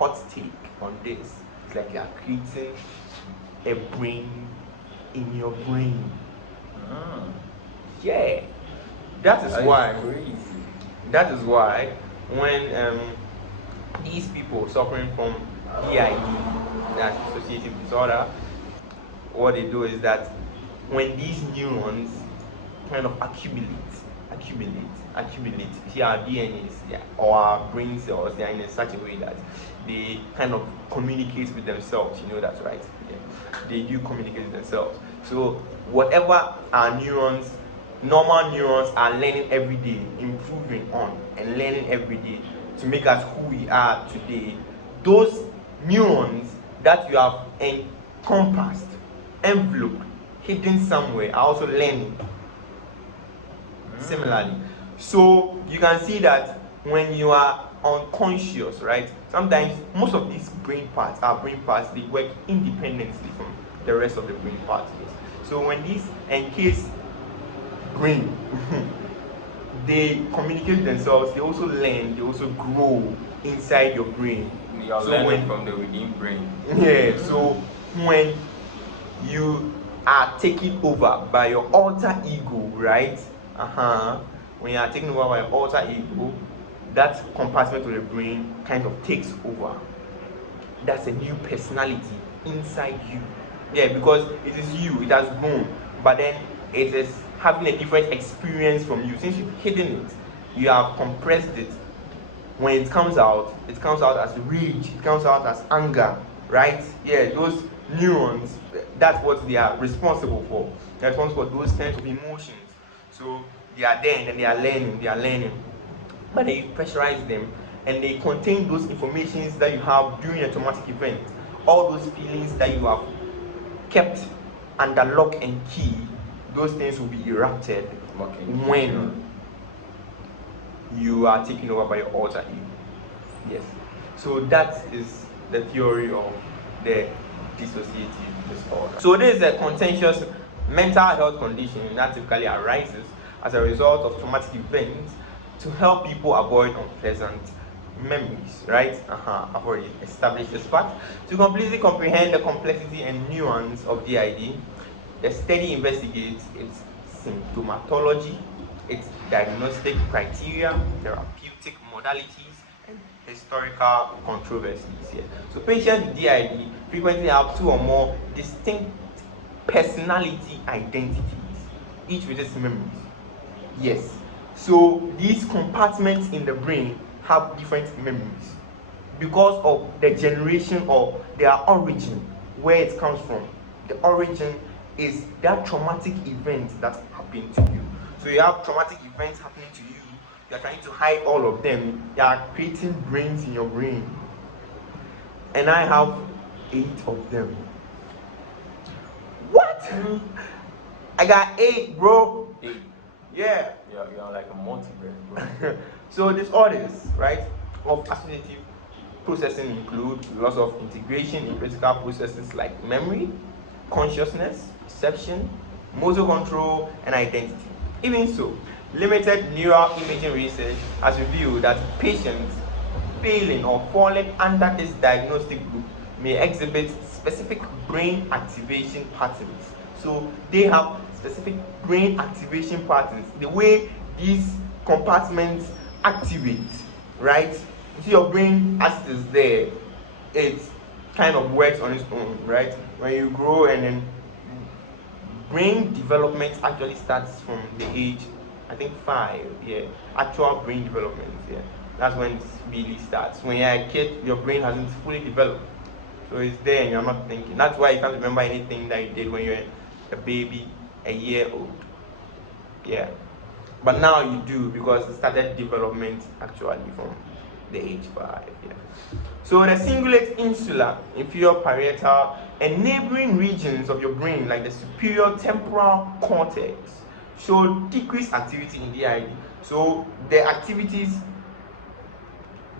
hot take on this. It's like you are creating a brain in your brain. Yeah, that is why. Crazy. That is why when these people suffering from DID, that's dissociative disorder, what they do is that when these neurons kind of accumulate, see our DNAs, yeah, or our brain cells, they are in such a way that they kind of communicate with themselves. You know that's right. Yeah. They do communicate with themselves. So whatever our neurons, normal neurons, are learning every day, improving on and learning every day to make us who we are today, those neurons that you have encompassed, enveloped, hidden somewhere are also learning similarly. So you can see that when you are unconscious, right, sometimes most of these brain parts, our brain parts, they work independently from the rest of the brain parts. So when these encased brain they communicate with themselves, they also learn, they also grow inside your brain. You are learning from the within brain. Yeah, so when you are taken over by your alter ego, right? When you are taken over by your alter ego, that compartment of the brain kind of takes over. That's a new personality inside you. Yeah, because it is you, it has grown, but then it is having a different experience from you. Since you've hidden it, you have compressed it. When it comes out as rage, it comes out as anger, right? Yeah, those neurons, that's what they are responsible for. They're responsible for those kinds of emotions. So they are there and then they are learning. But they pressurize them and they contain those informations that you have during a traumatic event. All those feelings that you have kept under lock and key, those things will be erupted when you are taken over by your alter ego. Yes. So that is the theory of the dissociative disorder. So this is a contentious mental health condition that typically arises as a result of traumatic events to help people avoid unpleasant memories, right? I've already established this fact. To completely comprehend the complexity and nuance of DID, the study investigates its symptomatology, its diagnostic criteria, therapeutic modalities, and historical controversies here. So patients with DID frequently have two or more distinct personality identities, each with its memories. Yes. So these compartments in the brain have different memories because of the generation or their origin, where it comes from. The origin is that traumatic event that happened to you. So you have traumatic events happening to you, you are trying to hide all of them, you are creating brains in your brain. And I have 8 of them. What? I got 8, bro. 8. Yeah. You're like a multiverse, bro. So disorders, right, of associative processing include loss of integration in critical processes like memory, consciousness, perception, motor control, and identity. Even so, limited neural imaging research has revealed that patients failing or falling under this diagnostic group may exhibit specific brain activation patterns. So they have specific brain activation patterns. The way these compartments activate, right? You see your brain as it is there, it kind of works on its own, right? When you grow and then brain development actually starts from the age, I think 5, yeah. Actual brain development, yeah. That's when it really starts. When you're a kid, your brain hasn't fully developed. So it's there and you're not thinking. That's why you can't remember anything that you did when you were a baby, a year old. Yeah. But now you do because it started development actually from the age 5. Yeah. So the cingulate insula, inferior parietal, and neighboring regions of your brain, like the superior temporal cortex, show decreased activity in DID. So the activities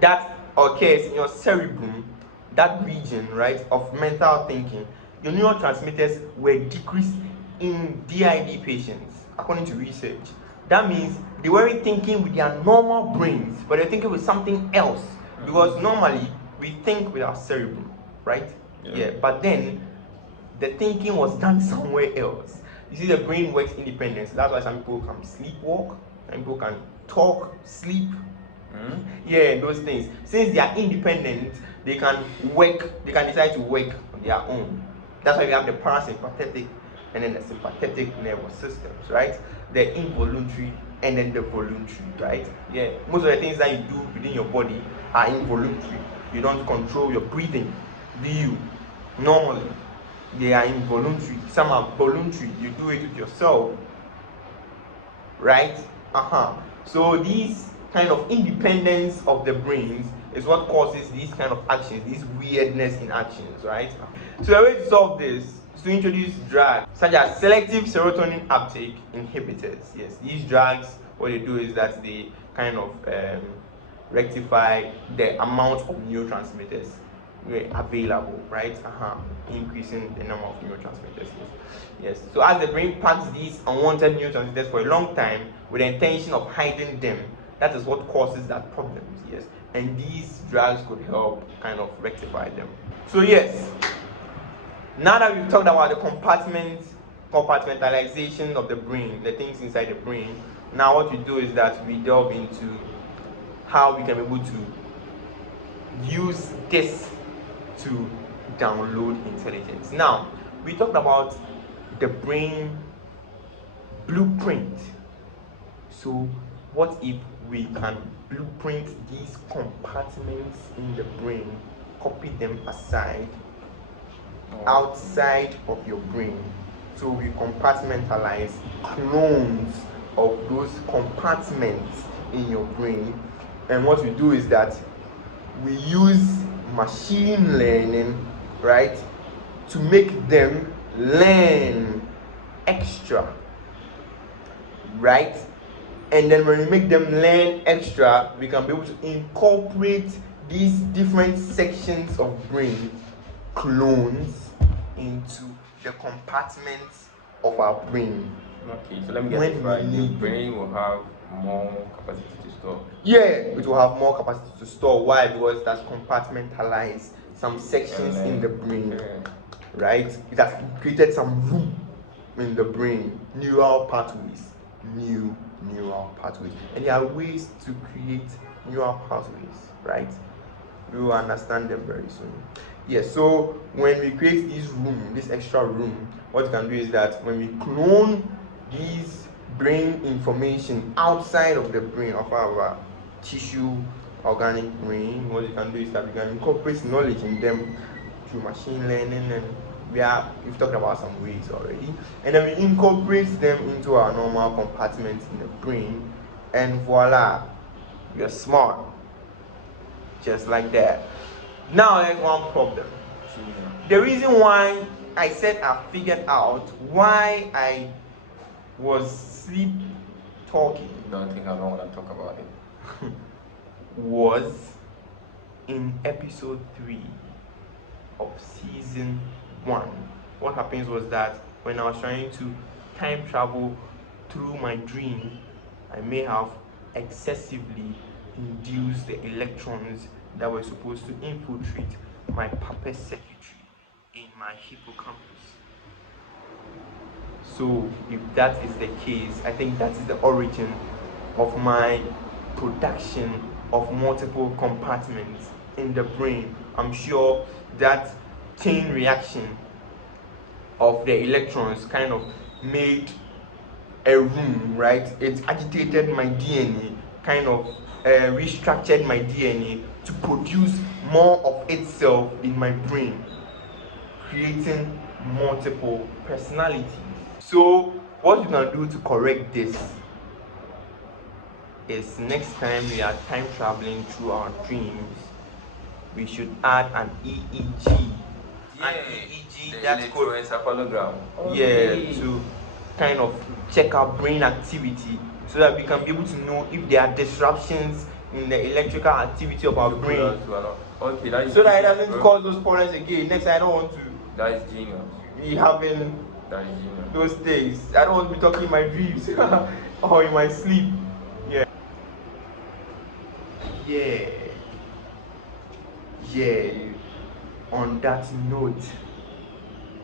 that occurs in your cerebrum, that region, right, of mental thinking, your neurotransmitters were decreased in DID patients, according to research. That means they weren't thinking with their normal brains, but they're thinking with something else. Because normally, we think with our cerebrum, right? Yeah. But then the thinking was done somewhere else. You see, the brain works independently. That's why some people can sleepwalk, some people can talk, sleep. Those things. Since they are independent, they can work, they can decide to work on their own. That's why we have the parasympathetic and then the sympathetic nervous systems, right? The involuntary and then the voluntary, right? Most of the things that you do within your body are involuntary. You don't control your breathing, do you? Normally, they are involuntary. Some are voluntary. You do it with yourself, right? So these kind of independence of the brains is what causes these kind of actions, these weirdness in actions, right? So the way to solve this is to introduce drugs such as selective serotonin uptake inhibitors. Yes, these drugs, what they do is that they kind of rectify the amount of neurotransmitters available, right? Increasing the number of neurotransmitters. Yes. So as the brain packs these unwanted neurotransmitters for a long time with the intention of hiding them, that is what causes that problem. Yes. And these drugs could help kind of rectify them. So yes, now that we've talked about the compartmentalization of the brain, the things inside the brain, now what we do is that we delve into how we can be able to use this to download intelligence. Now, we talked about the brain blueprint. So, what if we can blueprint these compartments in the brain, copy them outside of your brain? So, we compartmentalize clones of those compartments in your brain. And what we do is that we use machine learning, right, to make them learn extra, right? And then when we make them learn extra, we can be able to incorporate these different sections of brain clones into the compartments of our brain. Okay, so let me get this right. The brain will have more capacity to store. It will have more capacity to store. Why? Because it has compartmentalized some sections in the brain, right? It has created some room in the brain, neural pathways, new neural pathways, and there are ways to create neural pathways, right? We will understand them very soon. So when we create this extra room, what you can do is that when we clone these brain information outside of the brain of our tissue organic brain, what you can do is that we can incorporate knowledge in them through machine learning, and we've talked about some ways already, and then we incorporate them into our normal compartments in the brain, and voila, you're smart, just like that. Now there's one problem. The reason why I said I figured out why I was sleep talking. Don't think I don't want to talk about it. Was in episode 3 of season 1. What happens was that when I was trying to time travel through my dream, I may have excessively induced the electrons that were supposed to infiltrate my purpose circuitry in my hippocampus. So if that is the case, I think that is the origin of my production of multiple compartments in the brain. I'm sure that chain reaction of the electrons kind of made a room, right? It agitated my DNA, kind of restructured my DNA to produce more of itself in my brain, creating multiple personalities. So what you can do to correct this is next time we are time traveling through our dreams, we should add an EEG. An EEG, that's called electroencephalogram. to kind of check our brain activity so that we can be able to know if there are disruptions in the electrical activity of our brain. Okay, that is So that it doesn't cause those problems again. Next, I don't want to that is genius. be having That is genius. those things. I don't want to be talking in my dreams or in my sleep. Yeah. Yeah. On that note,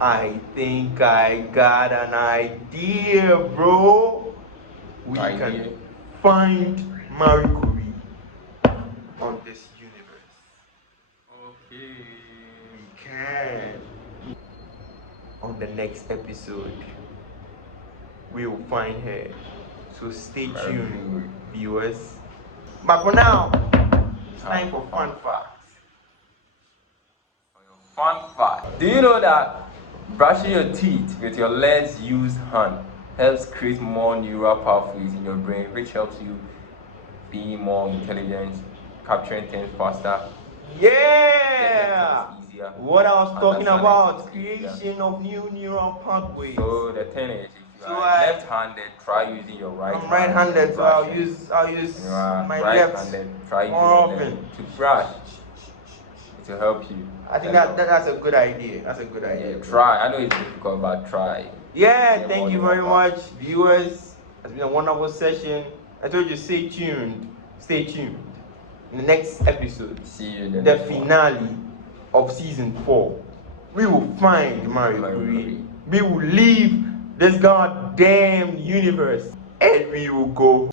I think I got an idea, bro. We can find Marie Curie on this universe. Okay. We can. On the next episode, we will find her. So stay tuned, viewers. But for now, it's time for fun facts. Fun fact. Do you know that brushing your teeth with your less used hand helps create more neural pathways in your brain, which helps you be more intelligent, capturing things faster, Yeah! getting things easier, What I was talking about, understanding things easier. creation of new neural pathways. So the thing is, if you So are left-handed, try using your right I'm hand. right-handed, so I'll brushing. use When you are my left right-handed, try using more your often. left to brush. It will help you. I think that's a good idea. That's a good idea. Yeah, try. I know it's difficult, but try. Yeah, thank you very much, viewers. It's been a wonderful session. I told you, stay tuned. Stay tuned. In the next episode, See you in the the next one. finale of season 4, we will find Marie Curie. We will leave this goddamn universe and we will go.